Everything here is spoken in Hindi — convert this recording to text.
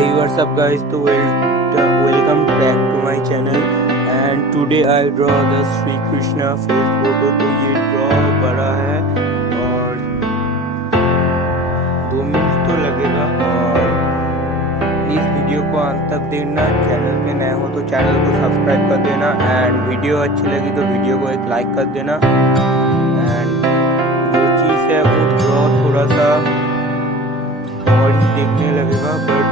Hey, what's up, guys? So welcome back to my channel. And today I draw the Sri Krishna face photo. तो ये draw बड़ा है और 2 मिनट तो लगेगा। और प्लीज़ वीडियो को अंत तक देखना। चैनल पे नए हो तो चैनल को सब्सक्राइब कर देना। एंड वीडियो अच्छी लगी तो वीडियो को एक लाइक कर देना। एंड जो चीज़ है वो draw थोड़ा सा और ही देखने लगेगा, बट